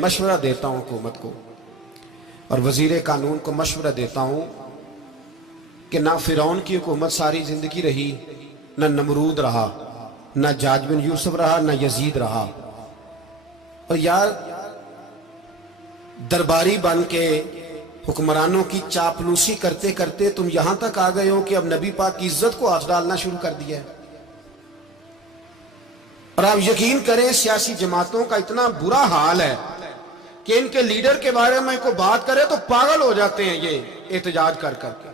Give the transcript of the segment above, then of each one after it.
मशवरा देता हूँ हुकूमत को और वजीर कानून को मशवरा देता हूँ कि ना फिरौन की हुकूमत सारी जिंदगी रही, ना नमरूद रहा, ना जाज बिन यूसुफ रहा, ना यजीद रहा। और यार दरबारी बन के हुक्मरानों की चापलूसी करते करते तुम यहां तक आ गए हो कि अब नबी पाक की इज्जत को आंच डालना शुरू कर दिया है। और आप यकीन करें सियासी जमातों का इतना बुरा हाल है कि इनके लीडर के बारे में कोई बात करे तो पागल हो जाते हैं ये एहतजाज कर करके।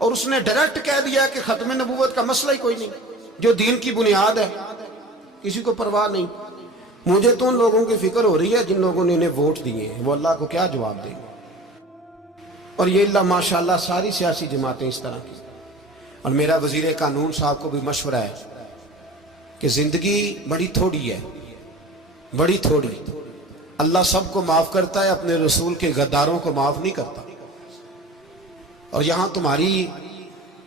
और उसने डायरेक्ट कह दिया कि खत्म नबूवत का मसला ही कोई नहीं, जो दीन की बुनियाद है, किसी को परवाह नहीं। मुझे तो उन लोगों की फिक्र हो रही है जिन लोगों ने इन्हें वोट दिए हैं, वो अल्लाह को क्या जवाब देंगे। और ये अल्लाह माशाल्लाह सारी सियासी जमातें इस तरह की। और मेरा वजीर कानून साहब को भी मशवरा है कि जिंदगी बड़ी थोड़ी है, बड़ी थोड़ी। अल्लाह सबको माफ करता है, अपने रसूल के गद्दारों को माफ नहीं करता। और यहां तुम्हारी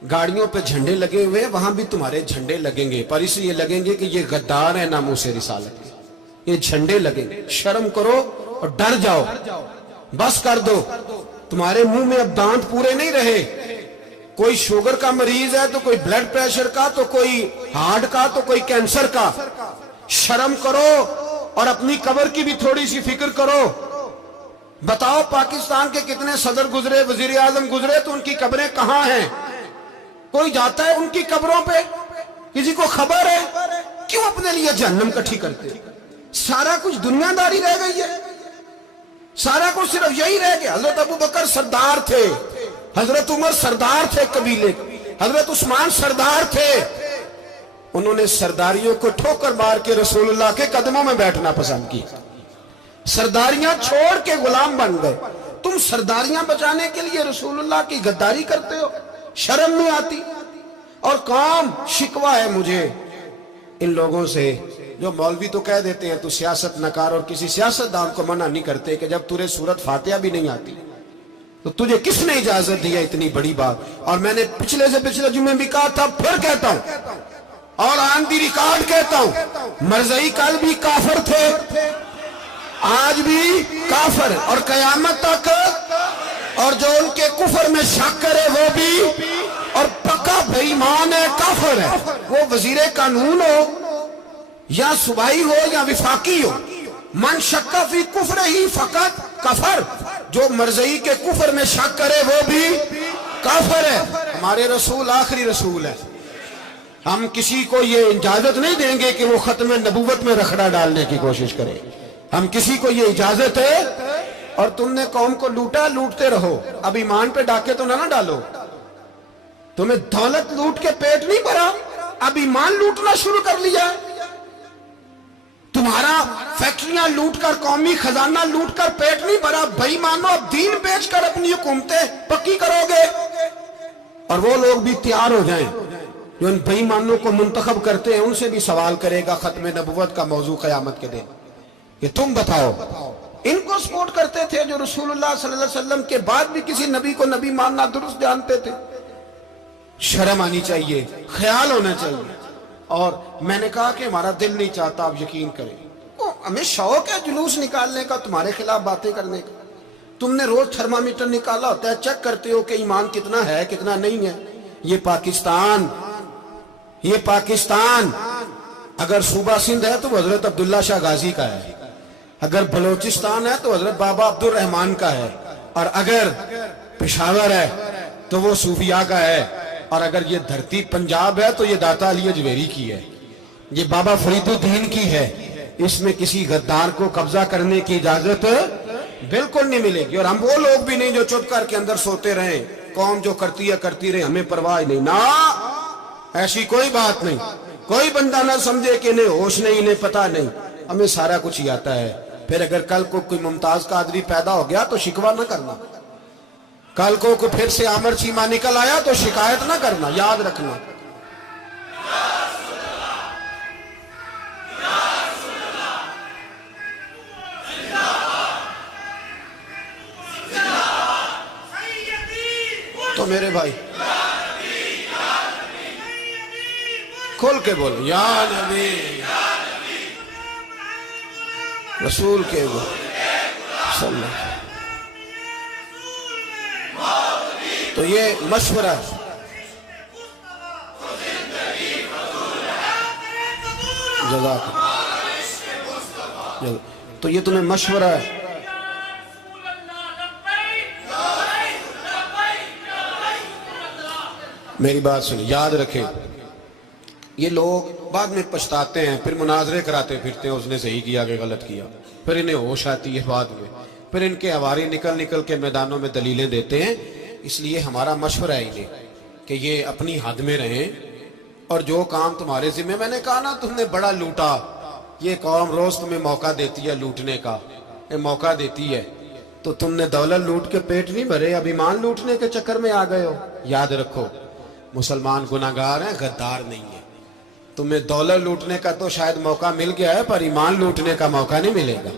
गाड़ियों पे झंडे लगे हुए हैं, वहां भी तुम्हारे झंडे लगेंगे, पर इसलिए लगेंगे कि ये गद्दार है नामूसे रिसालत के। ये झंडे लगेंगे। शर्म करो और डर जाओ, बस कर दो। तुम्हारे मुंह में अब दांत पूरे नहीं रहे। कोई शुगर का मरीज है तो कोई ब्लड प्रेशर का, तो कोई हार्ट का, तो कोई कैंसर का। शर्म करो और अपनी कब्र की भी थोड़ी सी फिक्र करो। बताओ पाकिस्तान के कितने सदर गुजरे, वजीर आजम गुजरे, तो उनकी कब्रें कहां हैं? कोई जाता है उनकी कब्रों पे? किसी को खबर है? क्यों अपने लिए जहन्नम इकट्ठी करते? सारा कुछ दुनियादारी रह गई है, सारा कुछ सिर्फ यही रह गया। हजरत अबू बकर सरदार थे, हजरत उमर सरदार थे कबीले, हजरत उस्मान सरदार थे। उन्होंने सरदारियों को ठोकर मार के रसूलुल्लाह के कदमों में बैठना पसंद किया। सरदारियां छोड़ के गुलाम बन गए। तुम सरदारियां बचाने के लिए रसूलुल्लाह की गद्दारी करते हो, शर्म नहीं आती? और काम शिकवा है मुझे इन लोगों से जो मौलवी तो कह देते हैं तू सियासत नकार, और किसी सियासतदान को मना नहीं करते कि जब तुझे सूरत फातिहा भी नहीं आती तो तुझे किसने इजाजत दी है इतनी बड़ी बात। और मैंने पिछले से पिछले जुम्मे भी कहा था, फिर कहता हूं और ऑन दी रिकॉर्ड कहता हूं, मरज़ई कल भी काफिर थे, आज भी काफिर और कयामत तक। और जो उनके कुफर में शक करे वो भी, और पक्का बेईमान है, काफिर है। वो वजीर कानून हो या सुबाई हो या विफाकी हो, मन शक्का फी कुफर ही फकत कफर। जो मरज़ई के कुफर में शक करे वो भी काफिर है। हमारे रसूल आखिरी रसूल है। हम किसी को ये इजाजत नहीं देंगे कि वो खत्म नबूवत में रखड़ा डालने की कोशिश करे। हम किसी को ये इजाजत है। और तुमने कौम को लूटा, लूटते रहो, अब ईमान पे डाके तो ना डालो। तुम्हें दौलत लूट के पेट नहीं भरा, अब ईमान लूटना शुरू कर लिया। तुम्हारा फैक्ट्रियां लूटकर, कौमी खजाना लूटकर पेट नहीं भरा। भाई मानो अब दीन बेचकर अपनी हुकूमतें पक्की करोगे। और वो लोग भी तैयार हो जाएं जो इन बेईमानों को मुंतखब करते हैं, उनसे भी सवाल करेगा खत्म नबुव्वत का मौजू क़यामत के दिन कि तुम बताओ। इनको सपोर्ट करते थे जो रसूलुल्लाह सल्लल्लाहु अलैहि वसल्लम के बाद भी किसी नबी को नबी मानना दुरुस्त जानते थे। शर्म आनी चाहिए, ख्याल होना चाहिए। और मैंने कहा कि हमारा दिल नहीं चाहता, आप यकीन करें, हमें शौक है जुलूस निकालने का, तुम्हारे खिलाफ बातें करने का। तुमने रोज थर्मामीटर निकाला होता है, चेक करते हो कि ईमान कितना है कितना नहीं है। ये पाकिस्तान अगर सूबा सिंध है तो हजरत अब्दुल्ला शाह गाजी का है, अगर बलोचिस्तान है तो हजरत बाबा अब्दुल रहमान का है, और अगर पेशावर है तो वो सूफिया का है, और अगर ये धरती पंजाब है तो ये दाता अली अजमेरी की है, ये बाबा फरीदुद्दीन की है। इसमें किसी गद्दार को कब्जा करने की इजाजत बिल्कुल नहीं मिलेगी। और हम वो लोग भी नहीं जो चुप करके अंदर सोते रहे, कौम जो करती है करती रहे, हमें परवाह नहीं। ना, ऐसी कोई बात नहीं। कोई बंदा ना समझे कि इन्हें होश नहीं, इन्हें पता नहीं, हमें सारा कुछ ही आता है। फिर अगर कल को कोई मुमताज कादरी पैदा हो गया तो शिकवा ना करना। कल को कोई फिर से आमर चीमा निकल आया तो शिकायत ना करना, याद रखना। तो मेरे भाई खोल के बोलो, या नबी रसूल के बोलो। تو یہ مشورہ ہے. جزاک اللہ. تو یہ تمہیں مشورہ ہے. میری بات سنیں، یاد رکھیں، یہ لوگ بعد میں پچھتاتے ہیں، پھر مناظرے کراتے پھرتے ہیں، اس نے صحیح کیا کہ غلط کیا، پھر انہیں ہوش آتی ہے بعد میں، پھر ان کے ہواری نکل نکل کے میدانوں میں دلیلیں دیتے ہیں. اس لیے ہمارا مشورہ ہے انہیں کہ یہ اپنی حد میں رہیں، اور جو کام تمہارے ذمہ، میں نے کہا نا تم نے بڑا لوٹا، یہ قوم روز تمہیں موقع دیتی ہے لوٹنے کا، یہ موقع دیتی ہے، تو تم نے دولت لوٹ کے پیٹ نہیں بھرے، اب ایمان لوٹنے کے چکر میں آ گئے ہو. یاد رکھو، مسلمان گناہگار ہیں، غدار نہیں ہے. تمہیں دولت لوٹنے کا تو شاید موقع مل گیا ہے، پر ایمان لوٹنے کا موقع نہیں ملے گا.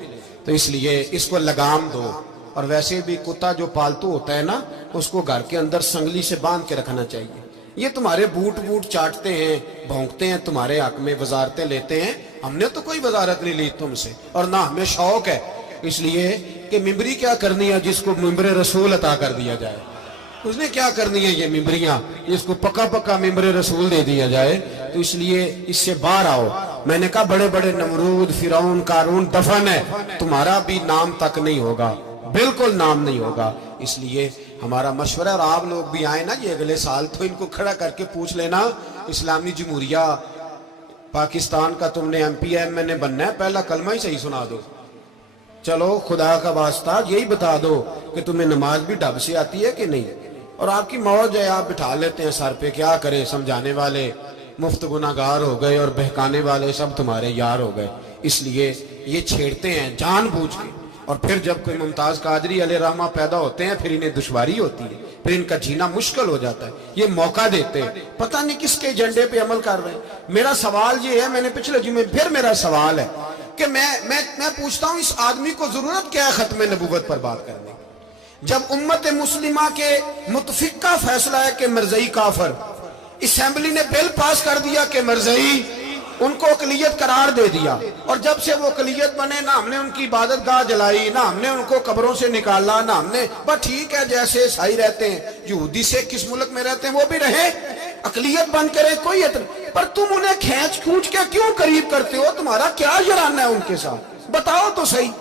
تو اس لیے اس کو لگام دو. اور ویسے بھی کتا جو پالتو ہوتا ہے نا، اس کو گھر کے اندر سنگلی سے باندھ کے رکھنا چاہیے. یہ تمہارے بوٹ چاٹتے ہیں، بھونکتے ہیں تمہارے حق میں، وزارتیں لیتے ہیں. ہم نے تو کوئی وزارت نہیں لی تم سے، اور نہ ہمیں شوق ہے، اس لیے کہ ممبری کیا کرنی ہے جس کو ممبر رسول عطا کر دیا جائے. اس نے کیا کرنی ہے یہ ممبریاں جس کو پکا پکا ممبر رسول دے دیا جائے. تو اس لیے اس سے باہر آؤ. میں نے کہا بڑے بڑے نمرود، فرعون، قارون دفن ہے، تمہارا بھی نام تک نہیں ہوگا، بالکل نام نہیں ہوگا. اس لیے ہمارا مشورہ، اور آپ لوگ بھی آئیں نا یہ اگلے سال، تو ان کو کھڑا کر کے پوچھ لینا، اسلامی جمہوریہ پاکستان کا تم نے MPM نے بننا ہے، پہلا کلمہ ہی صحیح سنا دو. چلو خدا کا واسطہ یہی بتا دو کہ تمہیں نماز بھی ڈھب سے آتی ہے کہ نہیں. اور آپ کی موج ہے، آپ بٹھا لیتے ہیں سر پہ، کیا کریں، سمجھانے والے مفت گناہگار ہو گئے اور بہکانے والے سب تمہارے یار ہو گئے. اس لیے یہ چھیڑتے ہیں جان بوجھ کے. اور پھر جب کوئی ممتاز قادری علیہ رحمہ پیدا ہوتے ہیں، پھر انہیں دشواری ہوتی ہے، پھر ان کا جینا مشکل ہو جاتا ہے. یہ موقع دیتے ہیں، پتہ نہیں کس کے ایجنڈے پہ عمل کر رہے ہیں. میرا سوال یہ ہے، میں نے پچھلے جمعے پھر میرا سوال ہے کہ میں پوچھتا ہوں، اس آدمی کو ضرورت کیا ہے ختم نبوت پر بات کرنے کی، جب امت مسلمہ کے متفق کا فیصلہ ہے کہ مرزائی کافر، اسمبلی نے بل پاس کر دیا کہ مرزائی، ان کو اقلیت قرار دے دیا، اور جب سے وہ اقلیت بنے، نہ ہم نے ان کی عبادت گاہ جلائی، نہ ہم نے ان کو قبروں سے نکالا، نہ ہم نے، بس ٹھیک ہے جیسے عیسائی رہتے ہیں، یہودی سے کس ملک میں رہتے ہیں وہ بھی رہیں، اقلیت بن کرے، کوئی اعتراض. پر تم انہیں کھینچ کے کیوں قریب کرتے ہو؟ تمہارا کیا جرانہ ہے ان کے ساتھ؟ بتاؤ تو صحیح.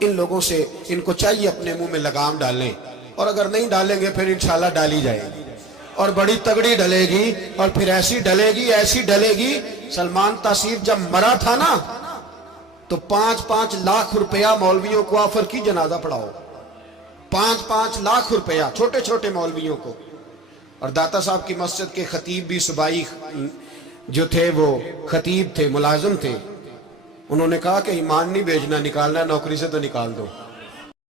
ان لوگوں سے ان کو چاہیے اپنے منہ میں لگام ڈالیں، اور اگر نہیں ڈالیں گے پھر انشاءاللہ ڈالی جائے گی، اور بڑی تگڑی ڈلے گی، اور پھر ایسی ڈلے گی. سلمان تاثیر جب مرا تھا نا، تو 5-5 لاکھ روپیہ مولویوں کو آفر کی جنازہ پڑھاؤ، 5-5 لاکھ روپیہ چھوٹے چھوٹے مولویوں کو. اور داتا صاحب کی مسجد کے خطیب بھی صوبائی جو تھے، وہ خطیب تھے، ملازم تھے، انہوں نے کہا کہ ایمان نہیں بھیجنا، نکالنا ہے نوکری سے تو نکال دو.